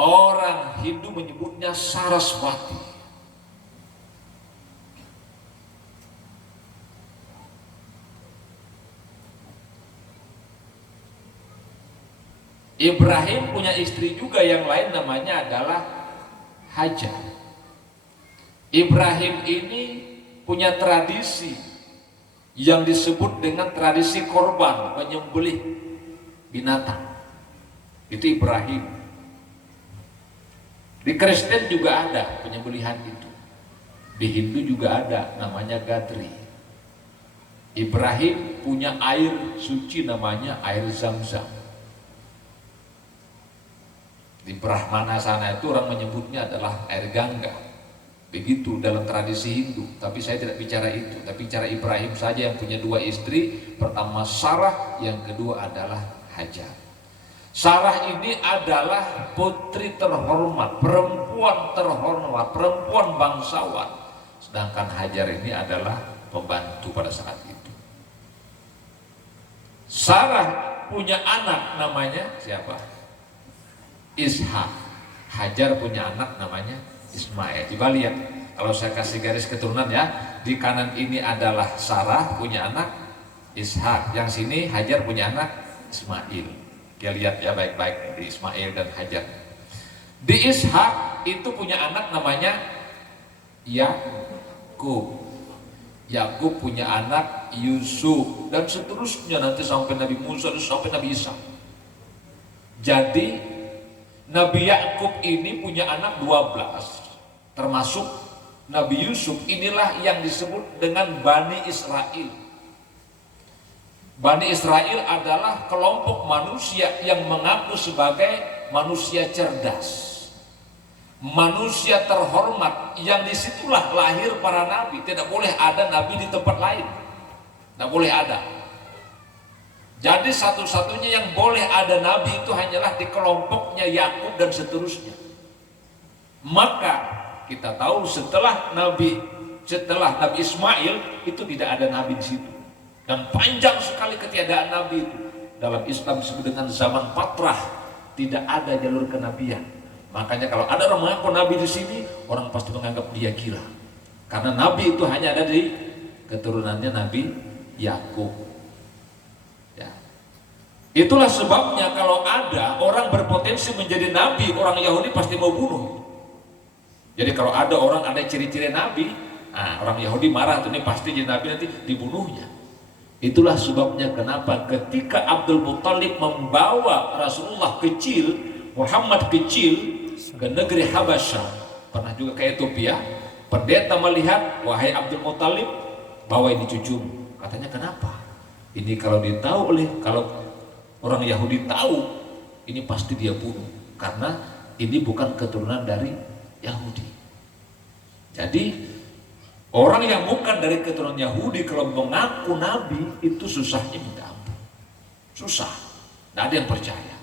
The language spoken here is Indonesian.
Orang Hindu menyebutnya Saraswati. Ibrahim punya istri juga yang lain, namanya adalah Hajar. Ibrahim ini punya tradisi yang disebut dengan tradisi korban, menyembelih binatang. Itu Ibrahim. Di Kristen juga ada penyembelihan itu. Di Hindu juga ada, namanya Gadri. Ibrahim punya air suci namanya air Zam-Zam. Di Brahmana sana itu orang menyebutnya adalah air Gangga. Begitu dalam tradisi Hindu. Tapi saya tidak bicara itu, tapi bicara Ibrahim saja yang punya dua istri. Pertama Sarah, yang kedua adalah Hajar. Sarah ini adalah putri terhormat, perempuan terhormat, perempuan bangsawan. Sedangkan Hajar ini adalah pembantu pada saat itu. Sarah punya anak namanya siapa? Ishak. Hajar punya anak namanya Ismail. Coba lihat, kalau saya kasih garis keturunan ya, di kanan ini adalah Sarah punya anak Ishak, yang sini Hajar punya anak Ismail. Dia lihat ya baik-baik di Ismail dan Hajar. Di Ishak itu punya anak namanya Yakub. Yakub punya anak Yusuf dan seterusnya nanti sampai Nabi Musa dan sampai Nabi Isa. Jadi Nabi Yakub ini punya anak 12, termasuk Nabi Yusuf. Inilah yang disebut dengan Bani Israel. Bani Israel adalah kelompok manusia yang mengaku sebagai manusia cerdas, manusia terhormat, yang disitulah lahir para nabi. Tidak boleh ada nabi di tempat lain, tidak boleh ada. Jadi satu-satunya yang boleh ada nabi itu hanyalah di kelompoknya Yakub dan seterusnya. Maka kita tahu setelah Nabi Ismail itu tidak ada nabi di situ. Dan panjang sekali ketiadaan nabi itu. Dalam Islam disebut dengan zaman patrah, tidak ada jalur kenabian. Makanya kalau ada orang mengaku nabi di sini, orang pasti menganggap dia gila. Karena nabi itu hanya ada di keturunannya Nabi Yakub. Ya. Itulah sebabnya kalau ada orang berpotensi menjadi nabi, orang Yahudi pasti mau bunuh. Jadi kalau ada orang ada ciri-ciri nabi, orang Yahudi marah tuh, ini pasti jadi nabi, nanti dibunuhnya. Itulah sebabnya kenapa ketika Abdul Muthalib membawa Rasulullah kecil, Muhammad kecil ke negeri Habasyah, pernah juga ke Ethiopia, pendeta melihat, wahai Abdul Muthalib, bawa ini cucumu. Katanya kenapa? Ini kalau kalau orang Yahudi tahu, ini pasti dia bunuh, karena ini bukan keturunan dari Yahudi. Jadi orang yang bukan dari keturunan Yahudi kalau mengaku nabi itu susahnya minta ampun. Susah, tidak ada yang percaya.